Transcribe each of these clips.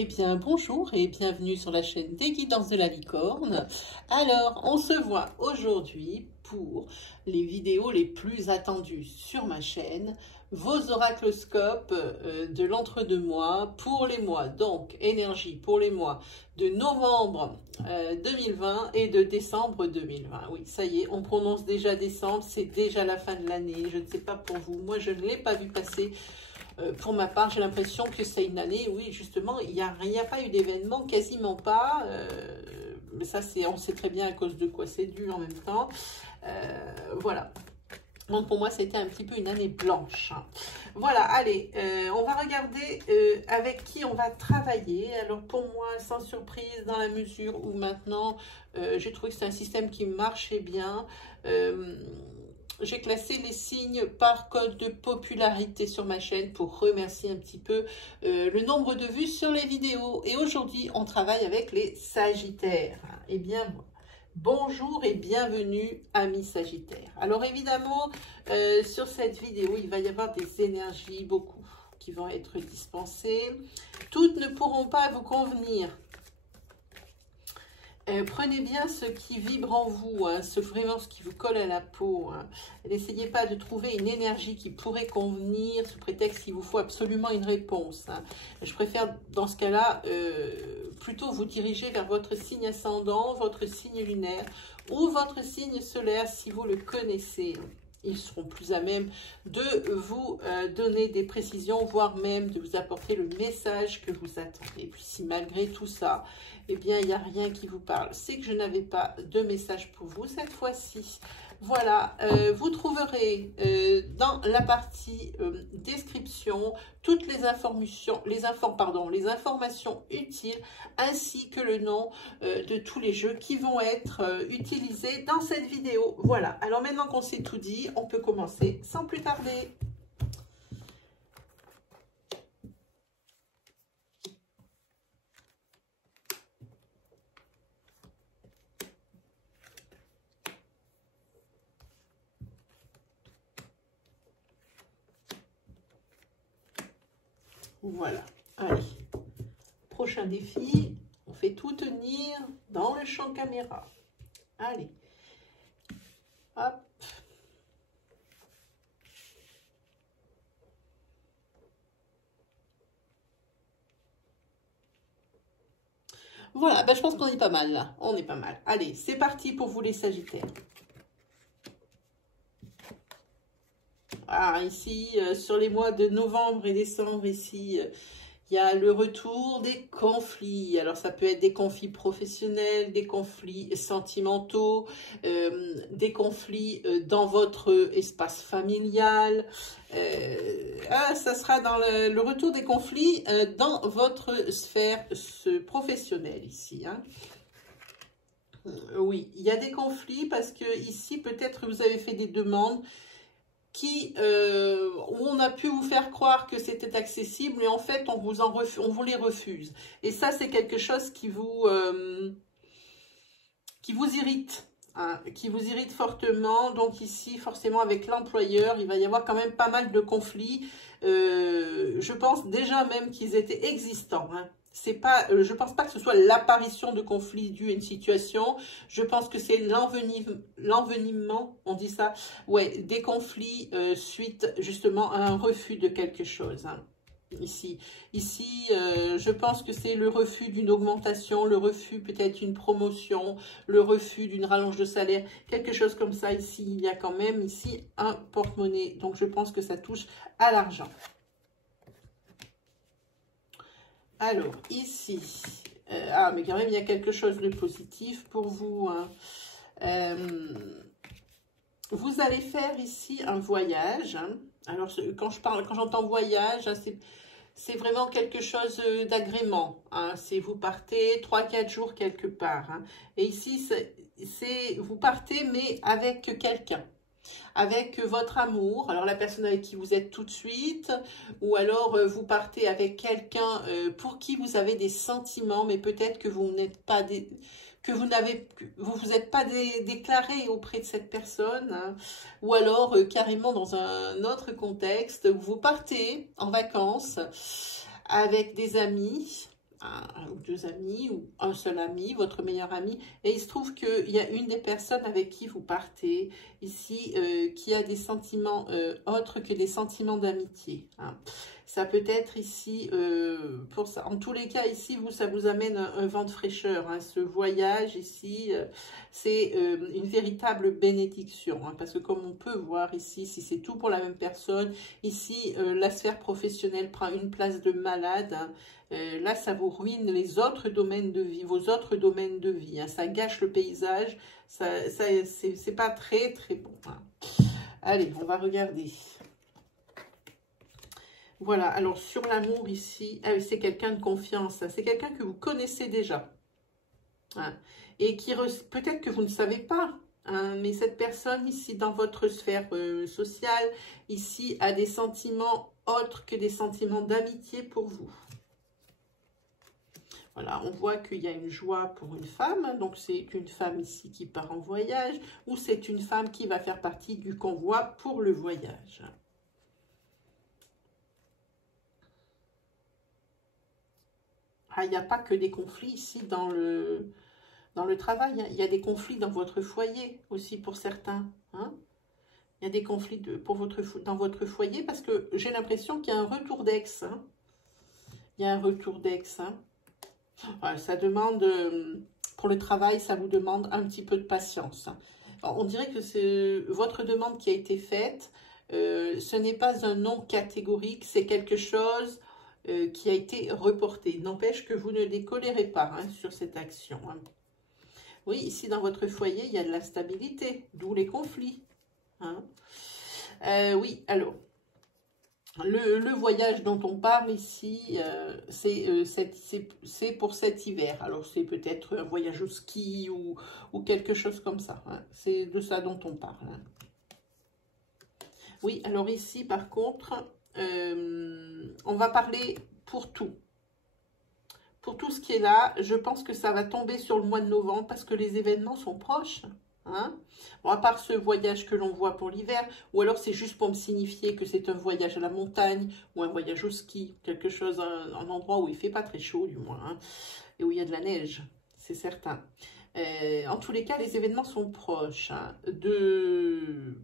Eh bien, bonjour et bienvenue sur la chaîne des Guidances de la Licorne. Alors, on se voit aujourd'hui pour les vidéos les plus attendues sur ma chaîne, vos oracloscopes de l'entre-deux-mois pour les mois, donc énergie pour les mois de novembre 2020 et de décembre 2020. Oui, ça y est, on prononce déjà décembre, c'est déjà la fin de l'année. Je ne sais pas pour vous, moi je ne l'ai pas vu passer. Pour ma part, j'ai l'impression que c'est une année, oui, justement, il n'y a pas eu d'événement, quasiment pas. Mais ça, on sait très bien à cause de quoi c'est dû en même temps. Voilà. Donc, pour moi, c'était un petit peu une année blanche. Voilà, allez, on va regarder avec qui on va travailler. Alors, pour moi, sans surprise, dans la mesure où maintenant, j'ai trouvé que c'est un système qui marchait bien. J'ai classé les signes par code de popularité sur ma chaîne pour remercier un petit peu le nombre de vues sur les vidéos. Et aujourd'hui, on travaille avec les Sagittaires. Eh bien, bonjour et bienvenue, amis Sagittaires. Alors évidemment, sur cette vidéo, il va y avoir des énergies, beaucoup, qui vont être dispensées. Toutes ne pourront pas vous convenir. Prenez bien ce qui vibre en vous, hein, vraiment ce qui vous colle à la peau. Hein. N'essayez pas de trouver une énergie qui pourrait convenir sous prétexte qu'il vous faut absolument une réponse. Hein. Je préfère dans ce cas-là plutôt vous diriger vers votre signe ascendant, votre signe lunaire ou votre signe solaire si vous le connaissez. Ils seront plus à même de vous donner des précisions, voire même de vous apporter le message que vous attendez. Et puis si malgré tout ça, eh bien, il n'y a rien qui vous parle, c'est que je n'avais pas de message pour vous cette fois-ci. Voilà, vous trouverez dans la partie description toutes les informations utiles ainsi que le nom de tous les jeux qui vont être utilisés dans cette vidéo. Voilà, alors maintenant qu'on s'est tout dit, on peut commencer sans plus tarder. Voilà, allez, prochain défi, on fait tout tenir dans le champ caméra. Allez, hop. Voilà, ben je pense qu'on est pas mal là, on est pas mal. Allez, c'est parti pour vous les Sagittaires. Ah, ici, sur les mois de novembre et décembre, ici, il y a le retour des conflits. Alors, ça peut être des conflits professionnels, des conflits sentimentaux, des conflits dans votre espace familial. Ça sera dans le retour des conflits dans votre sphère professionnelle ici. Hein. Oui, il y a des conflits parce que ici, peut-être vous avez fait des demandes où on a pu vous faire croire que c'était accessible, mais en fait, on vous les refuse. Et ça, c'est quelque chose qui vous irrite, hein, qui vous irrite fortement. Donc ici, forcément, avec l'employeur, il va y avoir quand même pas mal de conflits. Je pense déjà même qu'ils étaient existants, hein. C'est pas, je pense pas que ce soit l'apparition de conflits dû à une situation. Je pense que c'est l'envenimement, on dit ça, ouais, des conflits suite justement à un refus de quelque chose. Hein. Ici, je pense que c'est le refus d'une augmentation, le refus peut-être d'une promotion, le refus d'une rallonge de salaire, quelque chose comme ça. Ici, il y a quand même ici un porte-monnaie. Donc, je pense que ça touche à l'argent. Alors, ici, mais quand même, il y a quelque chose de positif pour vous. Hein. Vous allez faire ici un voyage. Hein. Alors, quand j'entends voyage, hein, c'est vraiment quelque chose d'agrément. Hein. C'est vous partez 3-4 jours quelque part. Hein. Et ici, vous partez, mais avec quelqu'un. Avec votre amour, alors la personne avec qui vous êtes tout de suite, ou alors vous partez avec quelqu'un pour qui vous avez des sentiments, mais peut-être que vous n'êtes pas vous êtes pas déclaré auprès de cette personne, hein, ou alors carrément dans un autre contexte, où vous partez en vacances avec des amis, un ou deux amis, ou un seul ami, votre meilleur ami, et il se trouve qu'il y a une des personnes avec qui vous partez ici qui a des sentiments autres que des sentiments d'amitié. Hein. Ça peut être ici, pour ça. En tous les cas, ici, ça vous amène un vent de fraîcheur. Hein. Ce voyage ici, c'est une véritable bénédiction. Hein, parce que comme on peut voir ici, si c'est tout pour la même personne, ici, la sphère professionnelle prend une place de malade. Hein. Là, ça vous ruine les autres domaines de vie, vos autres domaines de vie. Hein. Ça gâche le paysage. C'est pas très, très bon. Hein. Allez, on va regarder. Voilà, alors sur l'amour ici, c'est quelqu'un de confiance, hein, c'est quelqu'un que vous connaissez déjà. Hein, et qui, peut-être que vous ne savez pas, hein, mais cette personne ici dans votre sphère sociale, ici, a des sentiments autres que des sentiments d'amitié pour vous. Voilà, on voit qu'il y a une joie pour une femme, hein, donc c'est une femme ici qui part en voyage, ou c'est une femme qui va faire partie du convoi pour le voyage. Ah, il n'y a pas que des conflits ici dans le travail. Hein. Il y a des conflits dans votre foyer aussi pour certains. Hein. Il y a des conflits dans votre foyer parce que j'ai l'impression qu'il y a un retour d'ex. Hein. Il y a un retour d'ex. Hein. Voilà, ça demande, pour le travail, ça vous demande un petit peu de patience. Hein. Alors, on dirait que c'est votre demande qui a été faite. Ce n'est pas un non catégorique, c'est quelque chose qui a été reporté. N'empêche que vous ne décolérez pas hein, sur cette action. Hein. Oui, ici dans votre foyer, il y a de la stabilité, d'où les conflits. Hein. Oui, alors, le voyage dont on parle ici, c'est pour cet hiver. Alors, c'est peut-être un voyage au ski ou quelque chose comme ça. Hein. C'est de ça dont on parle. Hein. Oui, alors ici, par contre, on va parler pour tout. Pour tout ce qui est là, je pense que ça va tomber sur le mois de novembre parce que les événements sont proches. Hein. Bon, à part ce voyage que l'on voit pour l'hiver, ou alors c'est juste pour me signifier que c'est un voyage à la montagne ou un voyage au ski, quelque chose, un endroit où il ne fait pas très chaud du moins, hein, et où il y a de la neige, c'est certain. En tous les cas, les événements sont proches hein,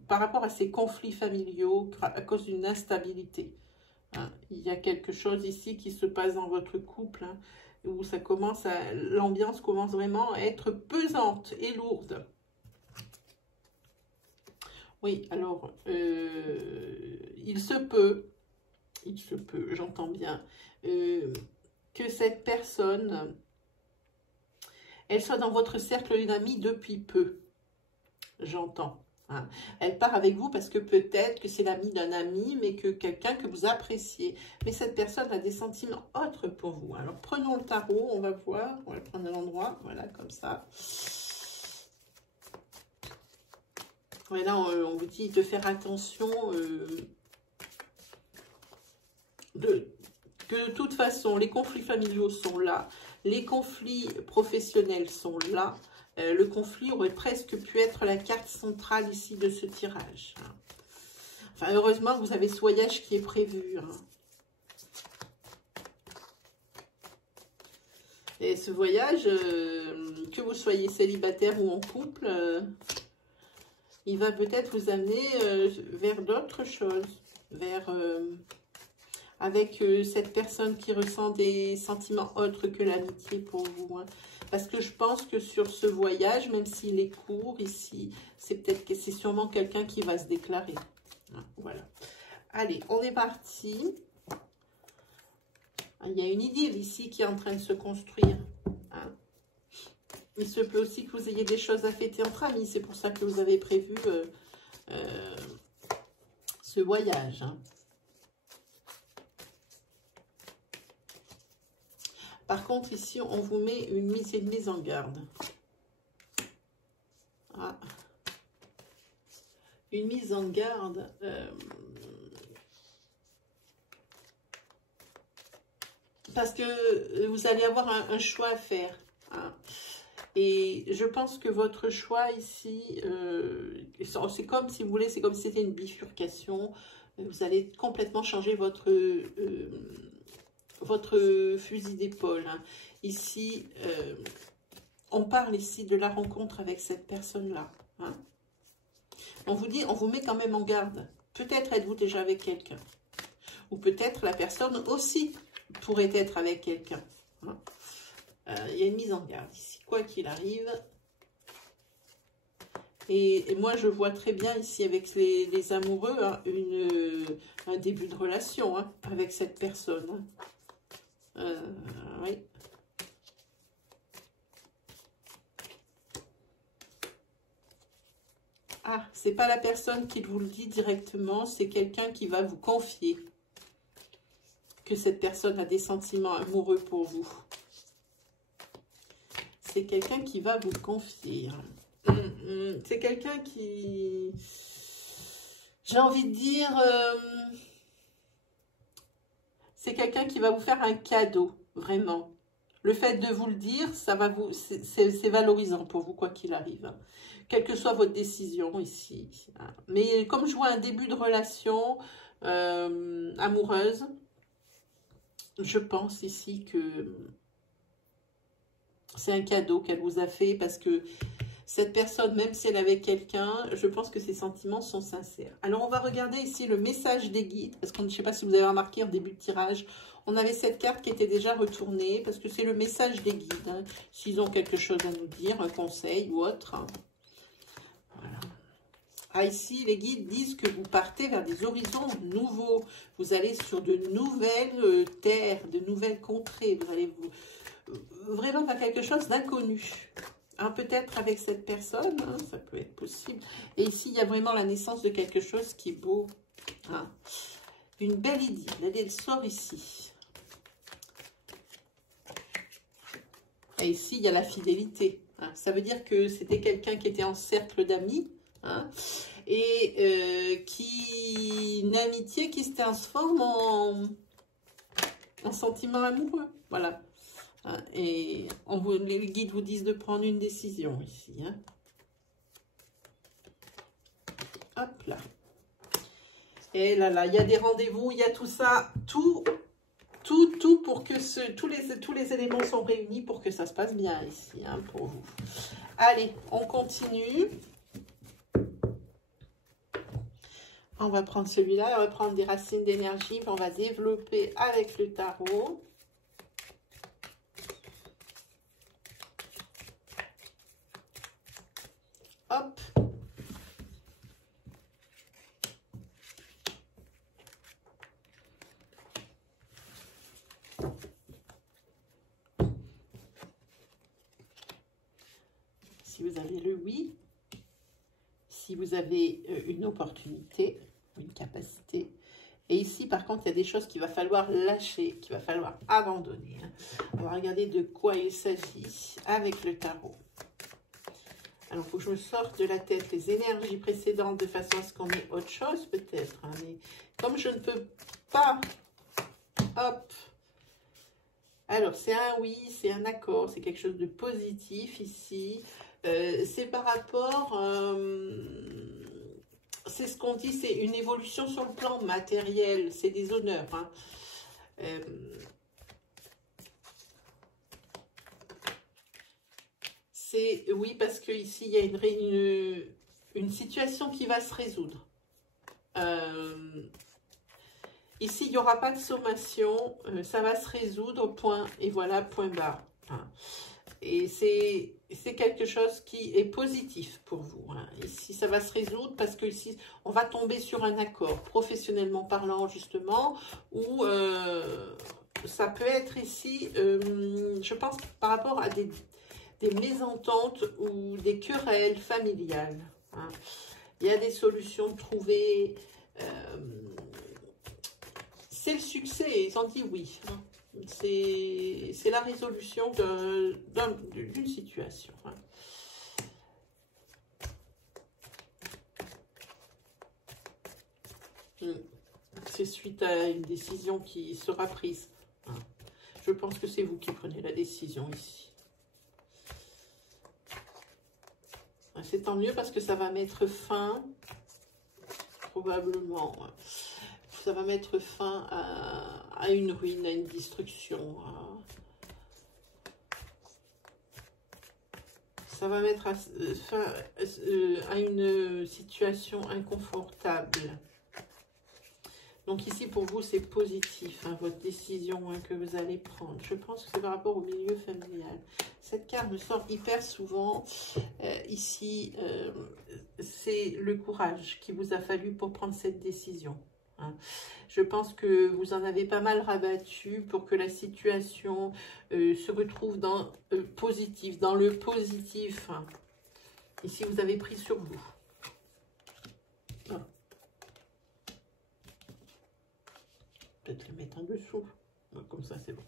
par rapport à ces conflits familiaux à cause d'une instabilité. Hein. Il y a quelque chose ici qui se passe dans votre couple hein, où l'ambiance commence vraiment à être pesante et lourde. Oui, alors, il se peut, j'entends bien, que cette personne... elle soit dans votre cercle d'amis depuis peu, j'entends. Hein. Elle part avec vous parce que peut-être que c'est l'ami d'un ami, mais que quelqu'un que vous appréciez. Mais cette personne a des sentiments autres pour vous. Alors, prenons le tarot, on va voir. On va prendre un endroit, voilà, comme ça. Voilà, on vous dit de faire attention, que de toute façon, les conflits familiaux sont là. Les conflits professionnels sont là. Le conflit aurait presque pu être la carte centrale ici de ce tirage. Hein. Enfin, heureusement, vous avez ce voyage qui est prévu. Hein. Et ce voyage, que vous soyez célibataire ou en couple, il va peut-être vous amener vers d'autres choses. Avec cette personne qui ressent des sentiments autres que l'amitié pour vous. Hein. Parce que je pense que sur ce voyage, même s'il est court ici, c'est sûrement quelqu'un qui va se déclarer. Hein, voilà. Allez, on est parti. Il y a une idylle ici qui est en train de se construire. Hein. Il se peut aussi que vous ayez des choses à fêter entre amis. C'est pour ça que vous avez prévu ce voyage. Hein. Par contre, ici, on vous met une mise en garde. Ah. Une mise en garde. Parce que vous allez avoir un choix à faire. Hein. Et je pense que votre choix ici, c'est comme si vous voulez, c'est comme si c'était une bifurcation. Vous allez complètement changer votre votre fusil d'épaule. Hein. Ici, on parle ici de la rencontre avec cette personne-là. Hein. On vous dit, on vous met quand même en garde. Peut-être êtes-vous déjà avec quelqu'un. Ou peut-être la personne aussi pourrait être avec quelqu'un. Hein. Il y a une mise en garde ici, quoi qu'il arrive. Et moi, je vois très bien ici avec les amoureux, hein, un début de relation hein, avec cette personne. Hein. Oui. Ah, c'est pas la personne qui vous le dit directement, c'est quelqu'un qui va vous confier que cette personne a des sentiments amoureux pour vous. C'est quelqu'un qui va vous le confier. C'est quelqu'un qui... J'ai envie de dire... c'est quelqu'un qui va vous faire un cadeau, vraiment. Le fait de vous le dire, ça va vous, c'est valorisant pour vous, quoi qu'il arrive. Hein. Quelle que soit votre décision ici. Hein. Mais comme je vois un début de relation amoureuse, je pense ici que c'est un cadeau qu'elle vous a fait parce que cette personne, même si elle est avec quelqu'un, je pense que ses sentiments sont sincères. Alors, on va regarder ici le message des guides, parce que je ne sais pas si vous avez remarqué en début de tirage, on avait cette carte qui était déjà retournée, parce que c'est le message des guides. Hein, s'ils ont quelque chose à nous dire, un conseil ou autre. Hein. Voilà. Ah, ici, les guides disent que vous partez vers des horizons nouveaux. Vous allez sur de nouvelles terres, de nouvelles contrées. Vous allez vraiment vers quelque chose d'inconnu. Hein, peut-être avec cette personne, hein, ça peut être possible. Et ici, il y a vraiment la naissance de quelque chose qui est beau. Hein. Une belle idylle. Elle sort ici. Et ici, il y a la fidélité. Hein. Ça veut dire que c'était quelqu'un qui était en cercle d'amis. Hein, et une amitié qui se transforme en sentiment amoureux. Voilà. Et les guides vous disent de prendre une décision ici. Hein. Hop là. Et là, il y a des rendez-vous, il y a tout ça, tout pour que tous les éléments sont réunis pour que ça se passe bien ici, hein, pour vous. Allez, on continue. On va prendre celui-là, on va prendre des racines d'énergie, on va développer avec le tarot. Hop. Si vous avez le oui, si vous avez une opportunité, une capacité. Et ici, par contre, il y a des choses qu'il va falloir lâcher, qu'il va falloir abandonner. On va regarder de quoi il s'agit avec le tarot. Alors, il faut que je me sorte de la tête les énergies précédentes de façon à ce qu'on ait autre chose, peut-être. Hein. Mais comme je ne peux pas... Hop. Alors, c'est un oui, c'est un accord, c'est quelque chose de positif ici. C'est par rapport... c'est ce qu'on dit, c'est une évolution sur le plan matériel. C'est des honneurs. Hein. Oui, parce qu'ici, il y a une situation qui va se résoudre. Ici, il n'y aura pas de sommation. Ça va se résoudre, point. Et voilà, point barre. Hein. Et c'est quelque chose qui est positif pour vous. Hein. Ici, ça va se résoudre parce que ici, on va tomber sur un accord, professionnellement parlant, justement, où ça peut être ici, je pense, par rapport à des mésententes ou des querelles familiales. Hein. Il y a des solutions trouvées. C'est le succès, ils ont dit oui. Hein. C'est la résolution d'une situation. Hein. C'est suite à une décision qui sera prise. Hein. Je pense que c'est vous qui prenez la décision ici. C'est tant mieux parce que ça va mettre fin, probablement. ça va mettre fin à une ruine, à une destruction. Ça va mettre fin à une situation inconfortable. Donc ici, pour vous, c'est positif, hein, votre décision que vous allez prendre. Je pense que c'est par rapport au milieu familial. Cette carte me sort hyper souvent. Ici, c'est le courage qu'il vous a fallu pour prendre cette décision. Hein. Je pense que vous en avez pas mal rabattu pour que la situation se retrouve dans positif, dans le positif. Hein. Ici, vous avez pris sur vous. Voilà. Peut-être le mettre en dessous. Comme ça, c'est bon.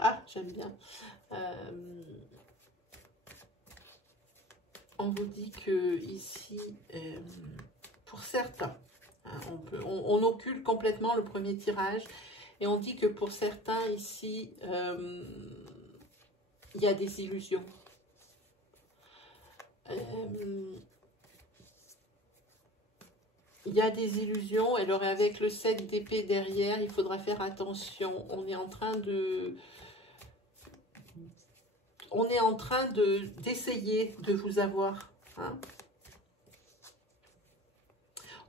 Ah, j'aime bien. On vous dit que ici, pour certains, hein, on occulte complètement le premier tirage. Et on dit que pour certains, ici, il y a des illusions. Il y a des illusions. Alors, avec le 7 d'épée derrière, il faudra faire attention. On est en train de... d'essayer de vous avoir. Hein.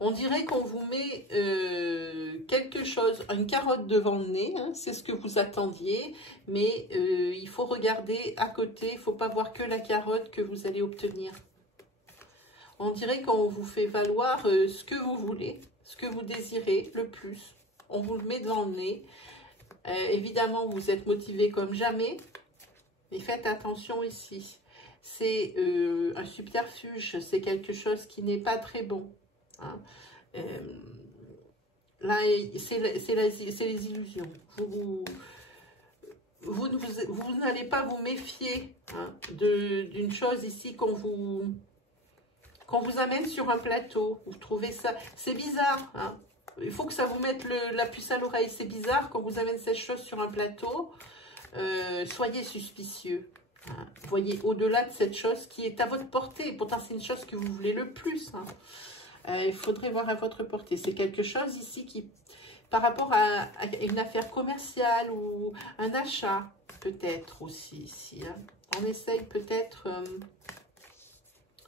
On dirait qu'on vous met quelque chose, une carotte devant le nez, hein, c'est ce que vous attendiez, mais il faut regarder à côté, il ne faut pas voir que la carotte que vous allez obtenir. On dirait qu'on vous fait valoir ce que vous voulez, ce que vous désirez le plus. On vous le met devant le nez. Évidemment, vous êtes motivé comme jamais, mais faites attention ici. C'est un subterfuge, c'est quelque chose qui n'est pas très bon. Hein. Là, c'est les illusions. Vous n'allez pas vous méfier, hein, d'une chose ici qu'on vous amène sur un plateau. Vous trouvez ça, c'est bizarre. Hein. Il faut que ça vous mette la puce à l'oreille. C'est bizarre quand vous amène cette chose sur un plateau. Soyez suspicieux. Hein. Voyez au-delà de cette chose qui est à votre portée. Pourtant, c'est une chose que vous voulez le plus. Hein. Il faudrait voir à votre portée. C'est quelque chose ici qui, par rapport à une affaire commerciale ou un achat, peut-être aussi ici. Hein. On essaye peut-être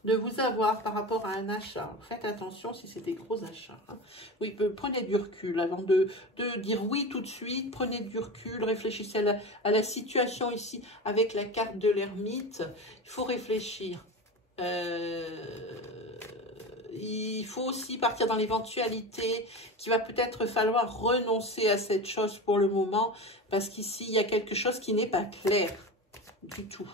de vous avoir par rapport à un achat. Faites attention si c'est des gros achats. Hein. Oui, prenez du recul avant de dire oui tout de suite. Prenez du recul, réfléchissez à la situation ici avec la carte de l'ermite. Il faut réfléchir. Il faut aussi partir dans l'éventualité qu'il va peut-être falloir renoncer à cette chose pour le moment, parce qu'ici, il y a quelque chose qui n'est pas clair du tout.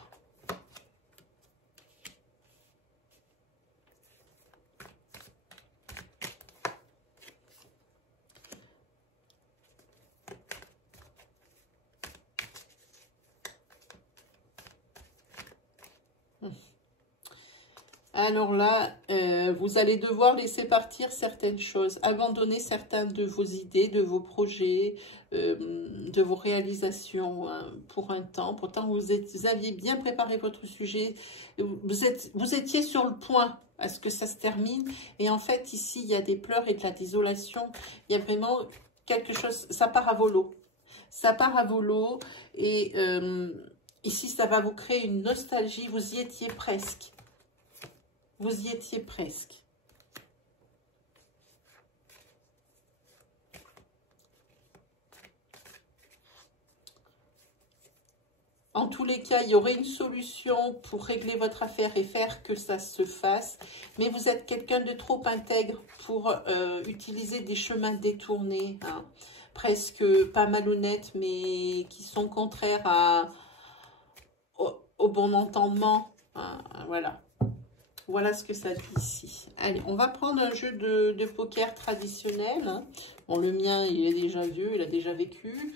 Alors là, vous allez devoir laisser partir certaines choses, abandonner certaines de vos idées, de vos projets, de vos réalisations, hein, pour un temps. Pourtant, vous aviez bien préparé votre sujet, vous étiez sur le point à ce que ça se termine. Et en fait, ici, il y a des pleurs et de la désolation. Il y a vraiment quelque chose, ça part à volo. Ça part à volo et ici, ça va vous créer une nostalgie, vous y étiez presque. Vous y étiez presque. En tous les cas, il y aurait une solution pour régler votre affaire et faire que ça se fasse. Mais vous êtes quelqu'un de trop intègre pour utiliser des chemins détournés, hein, presque pas malhonnêtes, mais qui sont contraires au bon entendement. Hein, voilà. Voilà ce que ça dit ici. Allez, on va prendre un jeu de poker traditionnel. Bon, le mien, il est déjà vieux, il a déjà vécu.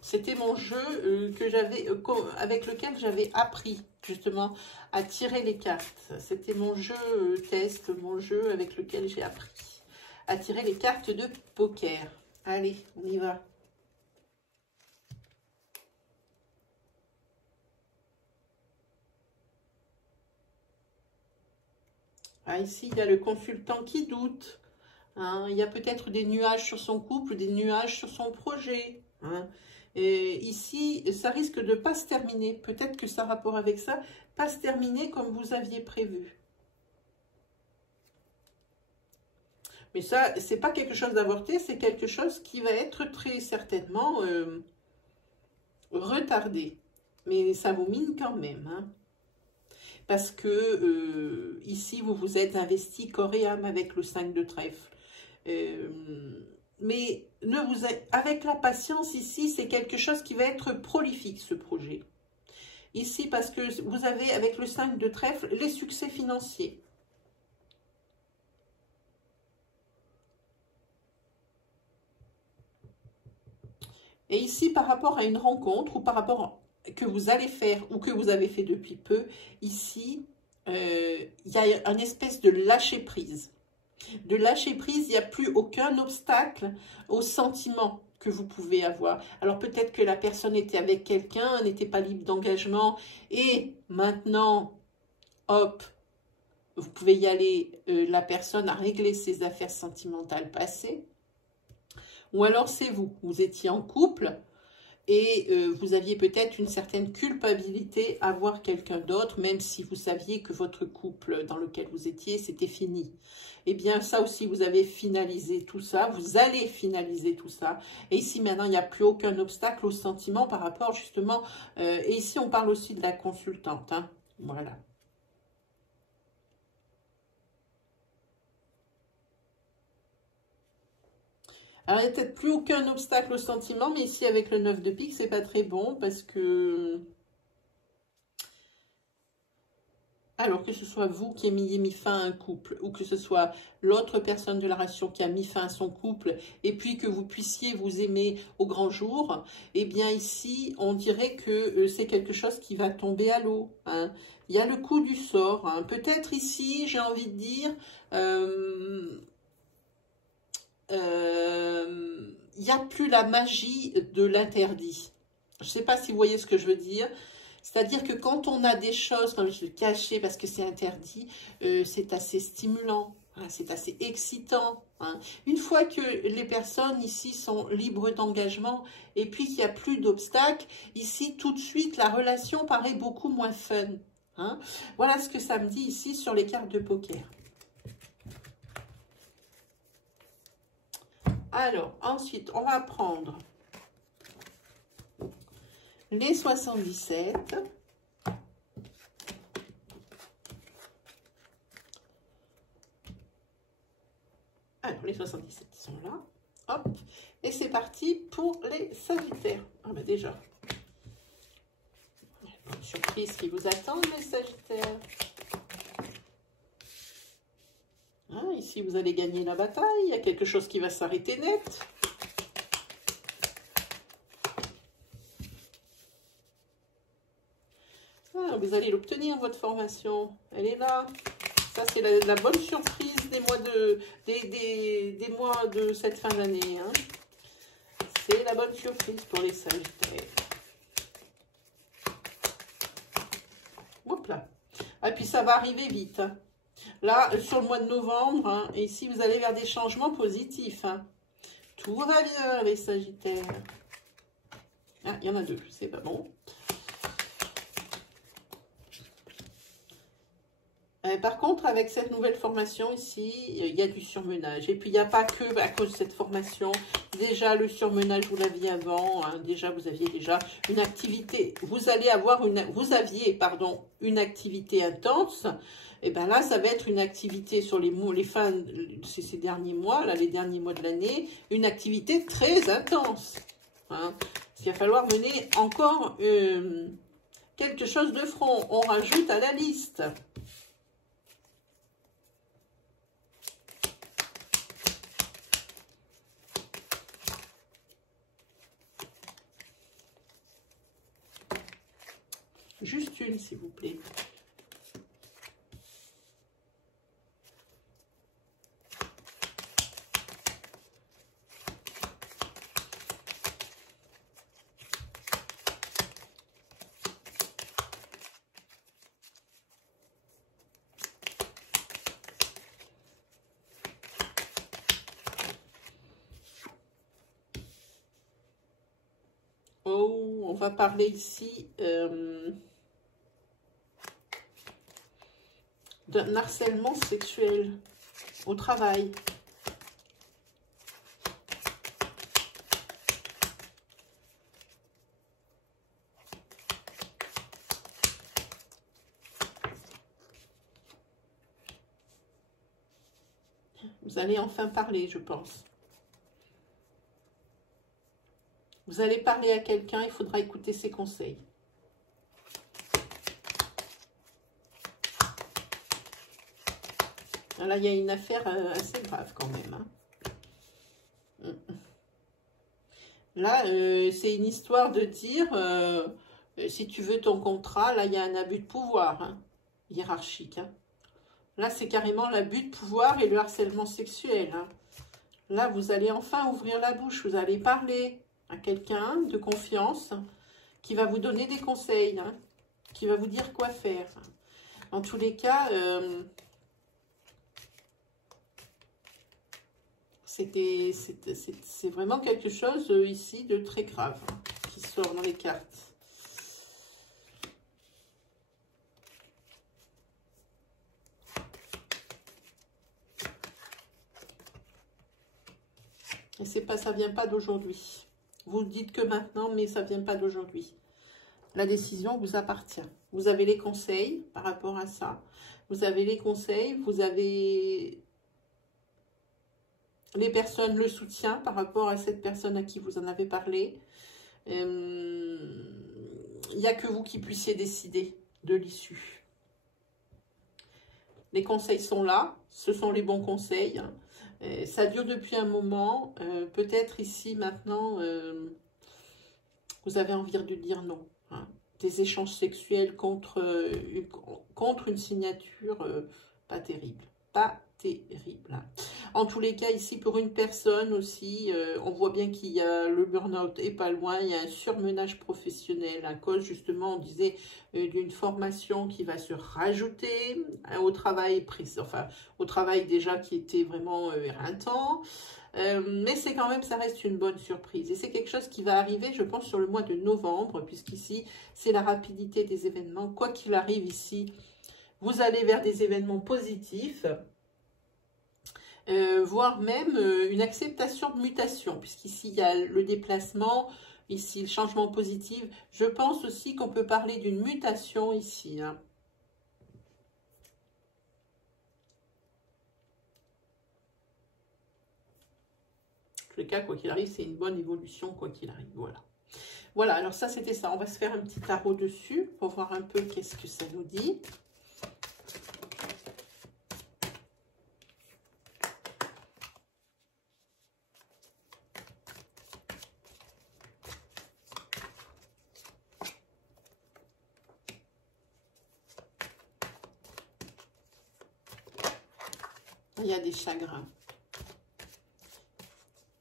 C'était mon jeu avec lequel j'avais appris. justement à tirer les cartes. C'était mon jeu test, mon jeu avec lequel j'ai appris à tirer les cartes de poker. Allez, on y va. Ah, ici, il y a le consultant qui doute. Hein. Il y a peut-être des nuages sur son couple, des nuages sur son projet. Hein. Et ici, ça risque de ne pas se terminer. Peut-être que ça a rapport avec ça. Pas se terminer comme vous aviez prévu. Mais ça, c'est pas quelque chose d'avorté, c'est quelque chose qui va être très certainement retardé. Mais ça vous mine quand même. Hein. Parce que ici, vous vous êtes investi corps et âme avec le 5 de trèfle. Mais avec la patience, ici, c'est quelque chose qui va être prolifique, ce projet. Ici, parce que vous avez, avec le 5 de trèfle, les succès financiers. Et ici, par rapport à une rencontre ou par rapport que vous allez faire ou que vous avez fait depuis peu, ici, il y a une espèce de lâcher prise. De lâcher prise, il n'y a plus aucun obstacle au sentiment que vous pouvez avoir. Alors peut-être que la personne était avec quelqu'un, n'était pas libre d'engagement et maintenant, hop, vous pouvez y aller, la personne a réglé ses affaires sentimentales passées. Ou alors c'est vous, vous étiez en couple et vous aviez peut-être une certaine culpabilité à voir quelqu'un d'autre, même si vous saviez que votre couple dans lequel vous étiez, c'était fini. Eh bien, ça aussi, vous avez finalisé tout ça, vous allez finaliser tout ça. Et ici, maintenant, il n'y a plus aucun obstacle au sentiment par rapport, justement, et ici, on parle aussi de la consultante, hein, voilà. Alors, il n'y a peut-être plus aucun obstacle au sentiment, mais ici, avec le 9 de pique, c'est pas très bon parce que... Alors, que ce soit vous qui ayez mis fin à un couple ou que ce soit l'autre personne de la relation qui a mis fin à son couple et puis que vous puissiez vous aimer au grand jour, eh bien ici, on dirait que c'est quelque chose qui va tomber à l'eau. Hein. Il y a le coup du sort. Hein. Peut-être ici, j'ai envie de dire... il n'y a plus la magie de l'interdit. Je ne sais pas si vous voyez ce que je veux dire. C'est-à-dire que quand on a des choses, comme je le cachais parce que c'est interdit, c'est assez stimulant, hein, c'est assez excitant. Hein. Une fois que les personnes ici sont libres d'engagement et puis qu'il n'y a plus d'obstacles, ici tout de suite la relation paraît beaucoup moins fun. Hein. Voilà ce que ça me dit ici sur les cartes de poker. Alors, ensuite, on va prendre les 77. Alors, les 77 sont là. Hop. Et c'est parti pour les Sagittaires. Ah ben déjà. Une surprise qui vous attend, les Sagittaires. Hein, ici, vous allez gagner la bataille. Il y a quelque chose qui va s'arrêter net. Ah, vous allez l'obtenir, votre formation. Elle est là. Ça, c'est la bonne surprise des mois de cette fin d'année. Hein. C'est la bonne surprise pour les Sagittaires. Hop là. Et puis, ça va arriver vite. Hein. Là, sur le mois de novembre, hein, et ici, vous allez vers des changements positifs. Hein. Tout va bien, les Sagittaires. Ah, il y en a deux, c'est pas bon. Par contre, avec cette nouvelle formation ici, il y a du surmenage. Et puis, il n'y a pas que à cause de cette formation. Déjà, le surmenage, vous l'aviez avant. Hein, déjà, vous aviez déjà une activité. Vous aviez, une activité intense. Et bien là, ça va être une activité sur les fins de ces derniers mois, là, les derniers mois de l'année, une activité très intense. Hein. Il va falloir mener encore quelque chose de front. On rajoute à la liste. Juste une, s'il vous plaît. Oh, on va parler ici d'un harcèlement sexuel au travail. Vous allez enfin parler, je pense. Vous allez parler à quelqu'un, il faudra écouter ses conseils. Là, il y a une affaire assez grave quand même. Hein. Là, c'est une histoire de dire, si tu veux ton contrat, là, il y a un abus de pouvoir hein, hiérarchique. Hein. Là, c'est carrément l'abus de pouvoir et le harcèlement sexuel. Hein. Là, vous allez enfin ouvrir la bouche, vous allez parler à quelqu'un de confiance qui va vous donner des conseils, hein, qui va vous dire quoi faire. En tous les cas, c'est vraiment quelque chose ici de très grave hein, qui sort dans les cartes. Et c'est pas, ça vient pas d'aujourd'hui. Vous dites que maintenant, mais ça vient pas d'aujourd'hui. La décision vous appartient. Vous avez les conseils par rapport à ça. Vous avez les conseils, vous avez les personnes, le soutien par rapport à cette personne à qui vous en avez parlé. Il n'y a que vous qui puissiez décider de l'issue. Les conseils sont là, ce sont les bons conseils. Ça dure depuis un moment. Peut-être ici, maintenant, vous avez envie de dire non. Hein. Des échanges sexuels contre une signature pas terrible. Pas terrible. Hein. En tous les cas, ici, pour une personne aussi, on voit bien qu'il y a le burn-out et pas loin. Il y a un surmenage professionnel à cause, justement, on disait, d'une formation qui va se rajouter au travail, enfin, au travail déjà qui était vraiment éreintant. Mais c'est quand même, ça reste une bonne surprise. Et c'est quelque chose qui va arriver, je pense, sur le mois de novembre, puisqu'ici, c'est la rapidité des événements. Quoi qu'il arrive ici, vous allez vers des événements positifs, voire même une acceptation de mutation, puisqu'ici, il y a le déplacement, ici, le changement positif. Je pense aussi qu'on peut parler d'une mutation ici, hein. Le cas, quoi qu'il arrive, c'est une bonne évolution, quoi qu'il arrive, voilà. Voilà, alors ça, c'était ça. On va se faire un petit tarot dessus pour voir un peu qu'est-ce que ça nous dit. Il y a des chagrins.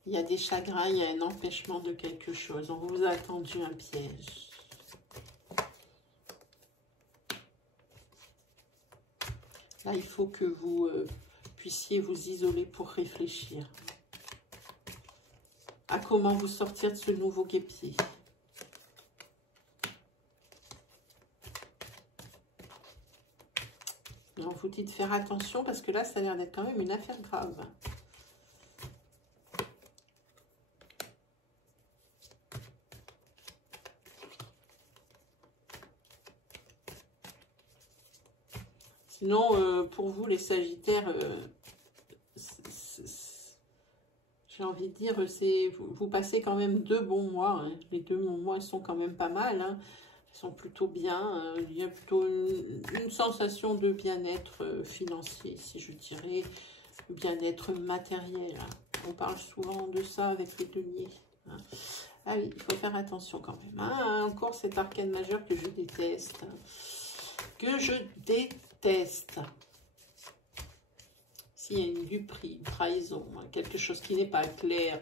Il y a des chagrins, il y a un empêchement de quelque chose. On vous a attendu un piège. Là, il faut que vous puissiez vous isoler pour réfléchir à comment vous sortir de ce nouveau guêpier. Et on vous dit de faire attention parce que là, ça a l'air d'être quand même une affaire grave. Sinon, pour vous, les Sagittaires, j'ai envie de dire, vous passez quand même 2 bons mois. Hein. Les 2 bons mois sont quand même pas mal. Hein. Ils sont plutôt bien. Il y a plutôt une sensation de bien-être financier, si je dirais. Bien-être matériel. Hein. On parle souvent de ça avec les deniers. Hein. Ah oui, il faut faire attention quand même. Ah, encore cet arcane majeur que je déteste. Que je déteste. S'il y a une duperie, une trahison, hein, quelque chose qui n'est pas clair,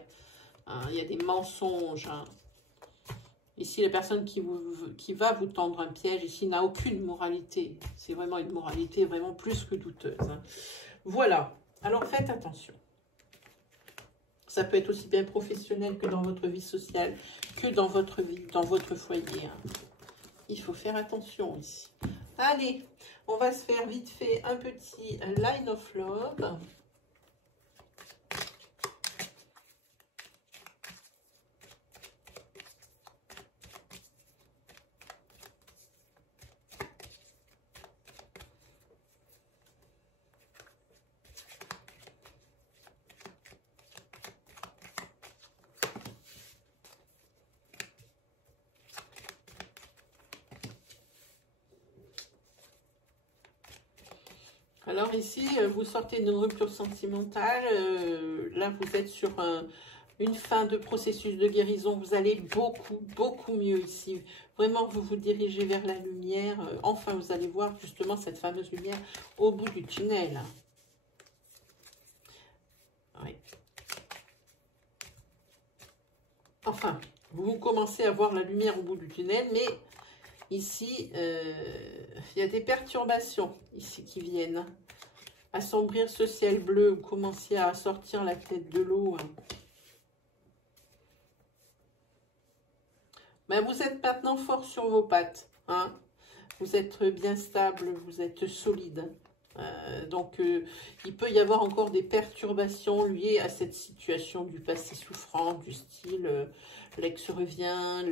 hein, il y a des mensonges. Hein. Ici, la personne qui va vous tendre un piège, ici, n'a aucune moralité. C'est vraiment une moralité vraiment plus que douteuse. Hein. Voilà. Alors, faites attention. Ça peut être aussi bien professionnel que dans votre vie sociale, que dans votre vie, dans votre foyer. Hein. Il faut faire attention ici. Allez, on va se faire vite fait un petit line of love. Alors ici, vous sortez d'une rupture sentimentale. Là, vous êtes sur une fin de processus de guérison. Vous allez beaucoup mieux ici. Vraiment, vous vous dirigez vers la lumière. Enfin, vous allez voir justement cette fameuse lumière au bout du tunnel. Oui. Enfin, vous commencez à voir la lumière au bout du tunnel, mais ici, il y a des perturbations ici qui viennent assombrir ce ciel bleu, ou commencer à sortir la tête de l'eau. Mais vous êtes maintenant fort sur vos pattes. Hein. Vous êtes bien stable, vous êtes solide. Donc, il peut y avoir encore des perturbations liées à cette situation du passé souffrant, du style l'ex revient,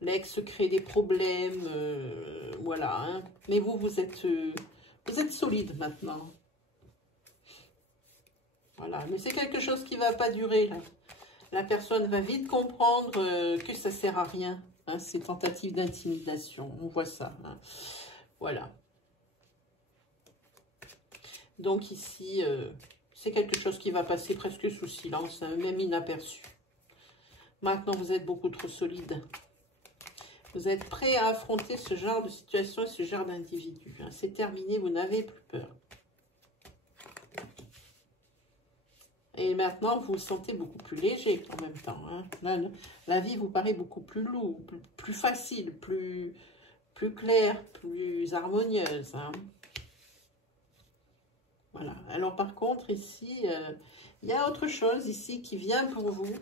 l'ex crée des problèmes, voilà. Hein. Mais vous êtes solide maintenant. Voilà, mais c'est quelque chose qui ne va pas durer. Là. La personne va vite comprendre que ça ne sert à rien. Hein, ces tentatives d'intimidation, on voit ça. Hein. Voilà. Donc ici, c'est quelque chose qui va passer presque sous silence, hein, même inaperçu. Maintenant, vous êtes beaucoup trop solide. Vous êtes prêt à affronter ce genre de situation et ce genre d'individu. Hein. C'est terminé, vous n'avez plus peur. Et maintenant, vous vous sentez beaucoup plus léger en même temps. Hein. Là, la vie vous paraît beaucoup plus lourde, plus facile, plus claire, plus harmonieuse. Hein. Voilà. Alors par contre, ici, il y a autre chose ici qui vient pour vous.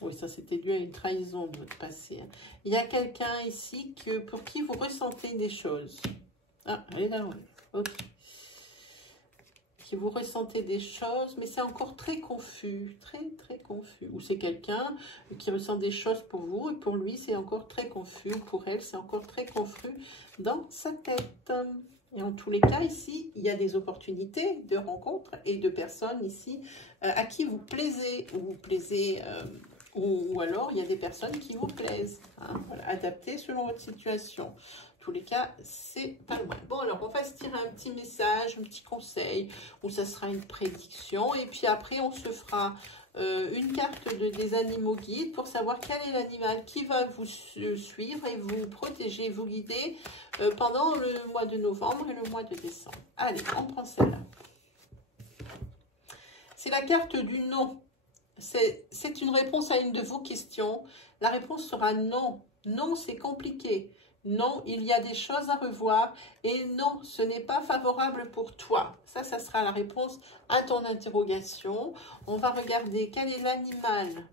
Oui, ça c'était dû à une trahison de votre passé. Hein. Il y a quelqu'un ici pour qui vous ressentez des choses. Ah, elle est là, oui. Ok. Qui vous ressentez des choses, mais c'est encore très confus, très confus. Ou c'est quelqu'un qui ressent des choses pour vous, et pour lui, c'est encore très confus. Pour elle, c'est encore très confus dans sa tête. Et en tous les cas, ici, il y a des opportunités de rencontres et de personnes ici à qui vous plaisez, ou vous plaisez... ou alors, il y a des personnes qui vous plaisent. Hein, voilà, adaptées selon votre situation. En tous les cas, c'est pas loin. Bon, alors, on va se tirer un petit message, un petit conseil, ou ça sera une prédiction. Et puis après, on se fera une carte des animaux guides pour savoir quel est l'animal qui va vous suivre et vous protéger, vous guider pendant le mois de novembre et le mois de décembre. Allez, on prend celle-là. C'est la carte du non. C'est une réponse à une de vos questions. La réponse sera non. Non, c'est compliqué. Non, il y a des choses à revoir. Et non, ce n'est pas favorable pour toi. Ça sera la réponse à ton interrogation. On va regarder quel est l'animal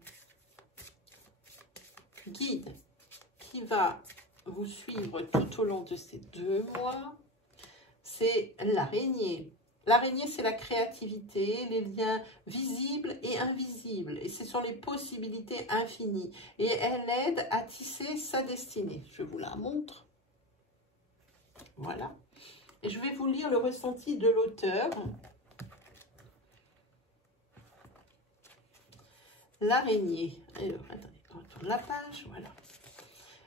guide qui va vous suivre tout au long de ces 2 mois. C'est l'araignée. L'araignée, c'est la créativité, les liens visibles et invisibles. Et ce sont les possibilités infinies. Et elle aide à tisser sa destinée. Je vous la montre. Voilà. Et je vais vous lire le ressenti de l'auteur. L'araignée. Alors, attendez, on retourne la page. Voilà.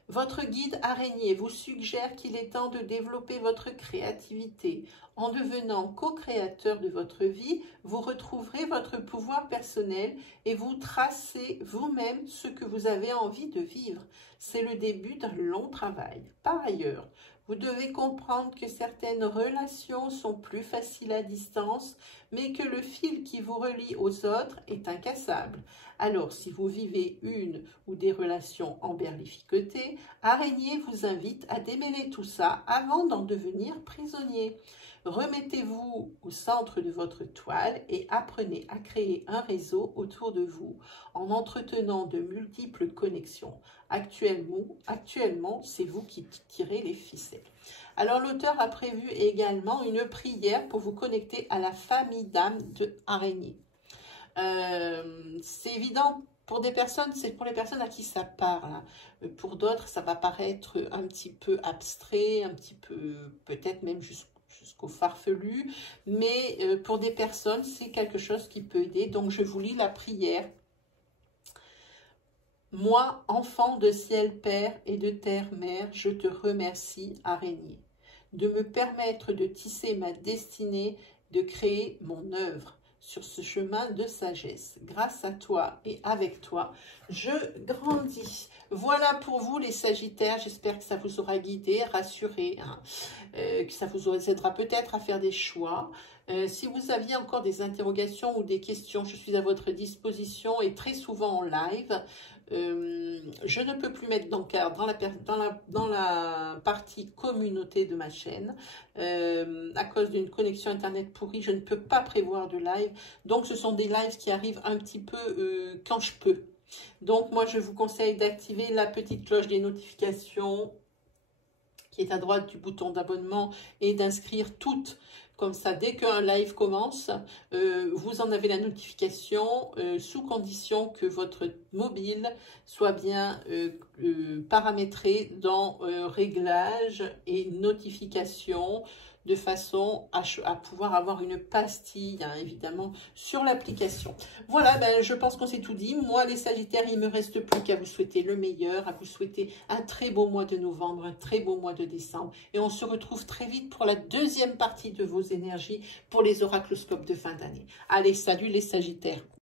Votre guide araignée vous suggère qu'il est temps de développer votre créativité. En devenant co-créateur de votre vie, vous retrouverez votre pouvoir personnel et vous tracez vous-même ce que vous avez envie de vivre. C'est le début d'un long travail. Par ailleurs, vous devez comprendre que certaines relations sont plus faciles à distance, mais que le fil qui vous relie aux autres est incassable. Alors, si vous vivez une ou des relations emberlificotées, Araignée vous invite à démêler tout ça avant d'en devenir prisonnier. Remettez-vous au centre de votre toile et apprenez à créer un réseau autour de vous en entretenant de multiples connexions. Actuellement, c'est vous qui tirez les ficelles. Alors, l'auteur a prévu également une prière pour vous connecter à la famille d'âme de Araignée. C'est évident pour des personnes, c'est pour les personnes à qui ça parle. Pour d'autres, ça va paraître un petit peu abstrait, un petit peu, peut-être même jusqu'au farfelu, mais pour des personnes, c'est quelque chose qui peut aider. Donc, je vous lis la prière. Moi, enfant de ciel Père et de terre Mère, je te remercie, Araignée, de me permettre de tisser ma destinée, de créer mon œuvre sur ce chemin de sagesse. Grâce à toi et avec toi, je grandis. Voilà pour vous les Sagittaires. J'espère que ça vous aura guidé, rassuré, hein, que ça vous aidera peut-être à faire des choix. Si vous aviez encore des interrogations ou des questions, je suis à votre disposition et très souvent en live. Je ne peux plus mettre d'encart dans la partie communauté de ma chaîne à cause d'une connexion internet pourrie. Je ne peux pas prévoir de live, donc ce sont des lives qui arrivent un petit peu quand je peux. Donc moi je vous conseille d'activer la petite cloche des notifications qui est à droite du bouton d'abonnement et d'inscrire toutes. Comme ça, dès qu'un live commence, vous en avez la notification sous condition que votre mobile soit bien paramétré dans réglages et notifications de façon à pouvoir avoir une pastille, hein, évidemment, sur l'application. Voilà, ben, je pense qu'on s'est tout dit. Moi, les Sagittaires, il ne me reste plus qu'à vous souhaiter le meilleur, à vous souhaiter un très beau mois de novembre, un très beau mois de décembre. Et on se retrouve très vite pour la deuxième partie de vos énergies pour les oracloscopes de fin d'année. Allez, salut les Sagittaires!